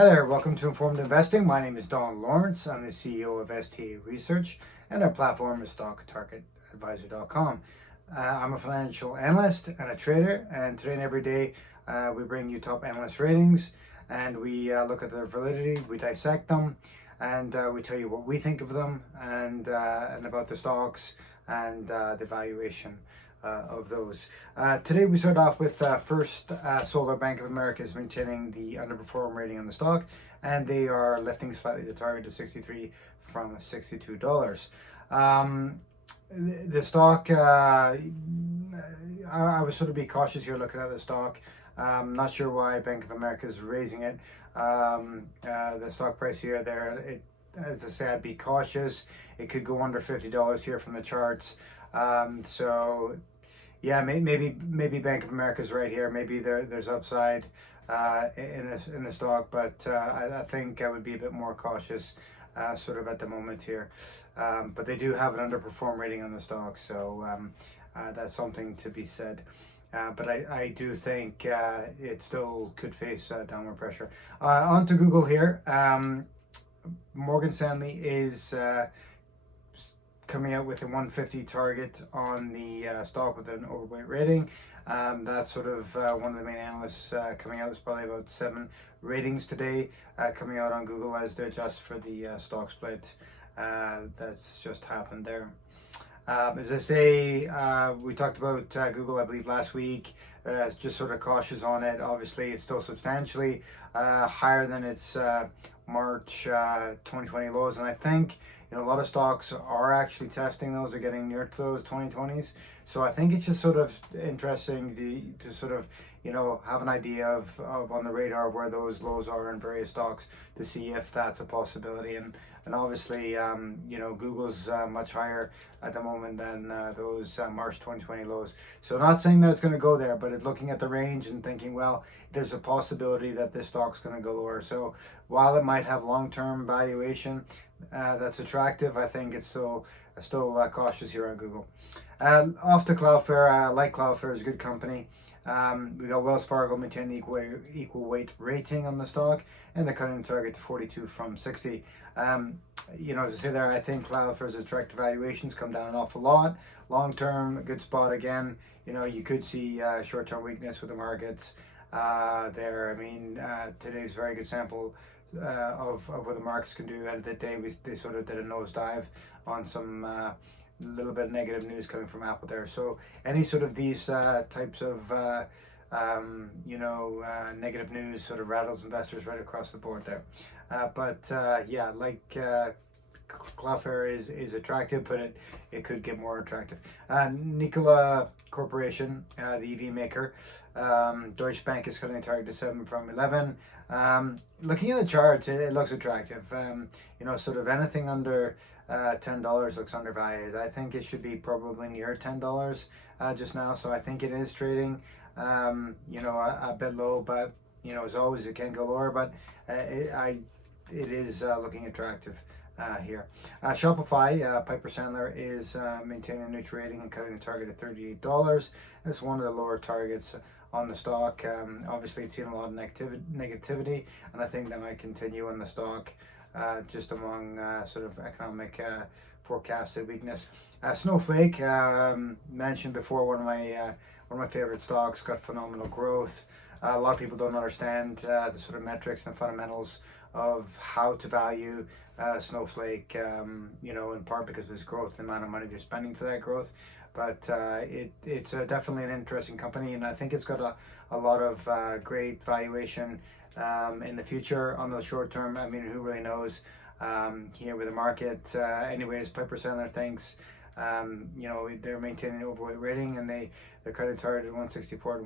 Hi there, welcome to Informed Investing. My name is Don Lawrence. I'm the CEO of STA Research, and our platform is StockTargetAdvisor.com. I'm a financial analyst and a trader, and today and every day we bring you top analyst ratings, and we look at their validity, we dissect them, and we tell you what we think of them, and about the stocks and the valuation of those. Today we start off with First Solar. Bank of America is maintaining the underperform rating on the stock, and they are lifting slightly the target to 63 from $62. The stock, I would sort of be cautious here looking at the stock. Not sure why Bank of America is raising it. The stock price here, as I say, I'd be cautious. It could go under $50 here from the charts. So yeah, maybe Bank of America's right here. Maybe there's upside in the stock, but I think I would be a bit more cautious sort of at the moment here. But they do have an underperform rating on the stock, so that's something to be said. But I do think it still could face downward pressure. On to Google here. Morgan Stanley is coming out with a 150 target on the stock with an overweight rating. That's sort of one of the main analysts coming out. There's probably about 7 ratings today coming out on Google as they adjust for the stock split that's just happened there. As I say, we talked about Google, I believe, last week. Just sort of cautious on it. Obviously, it's still substantially higher than its March 2020 lows, and I think a lot of stocks are actually testing those, are getting near to those 2020s. So I think it's just sort of interesting to sort of have an idea of on the radar where those lows are in various stocks to see if that's a possibility. And obviously Google's much higher at the moment than those March 2020 lows. So not saying that it's going to go there, but it's looking at the range and thinking, well, there's a possibility that this stock's going to go lower. So while it might have long-term valuation that's attractive, I think it's still cautious here on Google. Off to Cloudfare. I like Cloudfare, it's a good company. We got Wells Fargo maintaining equal weight rating on the stock, and they're cutting the target to 42 from 60. As I say there, I think Cloudfare's attractive valuations come down an awful lot. Long term, a good spot again. You could see short term weakness with the markets there. I mean, today's a very good sample of what the markets can do. End of the day, they sort of did a nosedive on some little bit of negative news coming from Apple there. So any sort of these types of negative news sort of rattles investors right across the board there. Cloudfare is attractive, but it could get more attractive. Nikola Corporation, the EV maker, Deutsche Bank is cutting the target to 7 from 11. Looking at the charts, it looks attractive. Sort of anything under $10 looks undervalued. I think it should be probably near $10 just now. So I think it is trading, a bit low, but as always, it can go lower. But it is looking attractive here. Shopify, Piper Sandler is maintaining a neutral rating and cutting the target at $38. That's one of the lower targets on the stock. Obviously, it's seen a lot of negativity, and I think that might continue on the stock. Just among sort of economic forecasted weakness. Snowflake, mentioned before, one of my favorite stocks, got phenomenal growth. A lot of people don't understand the sort of metrics and fundamentals of how to value Snowflake, in part because of its growth, the amount of money they're spending for that growth. But it's definitely an interesting company, and I think it's got a lot of great valuation in the future. On the short term, I mean, who really knows here with the market. Anyways, Piper Sandler thinks they're maintaining an overweight rating, and they're cutting target at 164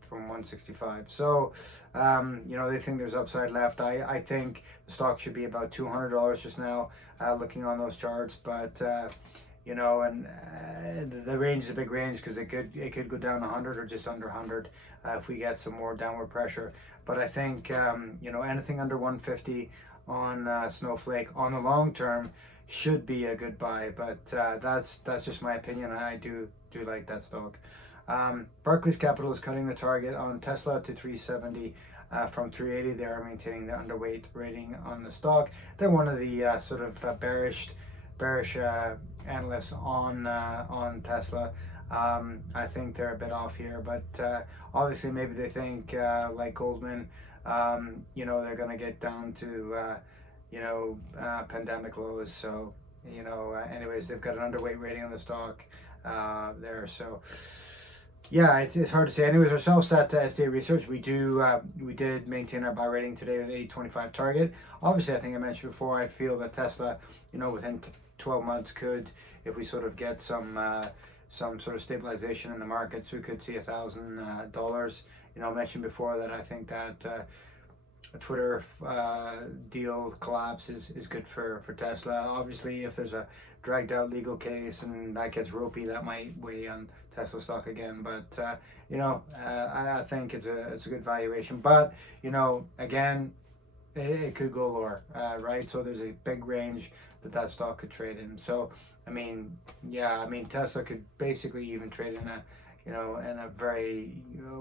from 165. So they think there's upside left. I think the stock should be about $200 just now, looking on those charts. But the range is a big range because it could go down 100 or just under 100 if we get some more downward pressure. But I think anything under 150 on Snowflake on the long term should be a good buy. But that's just my opinion. I do like that stock. Barclays Capital is cutting the target on Tesla to 370 from 380. They are maintaining the underweight rating on the stock. They're one of the sort of bearish analysts on Tesla. I think they're a bit off here, but obviously maybe they think like Goldman, they're going to get down to pandemic lows. So anyways, they've got an underweight rating on the stock there. So yeah, it's hard to say. Anyways, ourselves at STA Research, we did maintain our buy rating today with 825 target. Obviously, I think I mentioned before, I feel that Tesla, within 12 months could, if we sort of get some sort of stabilization in the markets, we could see $1,000. I mentioned before that I think that a Twitter deal collapse is good for Tesla. Obviously, if there's a dragged out legal case and that gets ropey, that might weigh on Tesla stock again. But I think it's a good valuation. But again, it could go lower, right? So there's a big range that stock could trade in. So Tesla could basically even trade in a very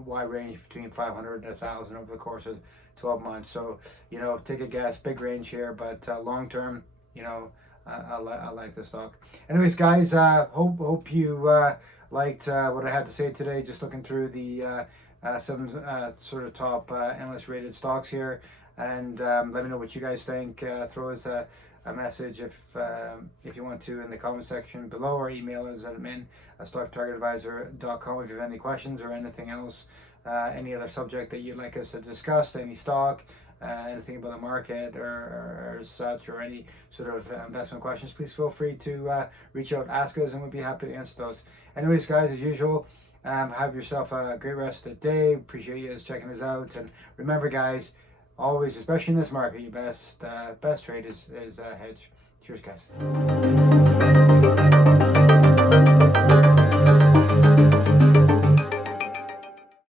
wide range between 500 and 1,000 over the course of 12 months. So take a guess, big range here, but long term, I like the stock. Anyways, guys, hope you liked what I had to say today. Just looking through the 7 sort of top analyst rated stocks here, and let me know what you guys think. Throw us a message if you want to in the comment section below, or email us at admin@stocktargetadvisor.com if you have any questions or anything else, any other subject that you'd like us to discuss, any stock, anything about the market or such, or any sort of investment questions. Please feel free to reach out, ask us, and we'll be happy to answer those. Anyways, guys, as usual, have yourself a great rest of the day. Appreciate you guys checking us out, and remember, guys, always, especially in this market, your best trade is a hedge. Cheers, guys.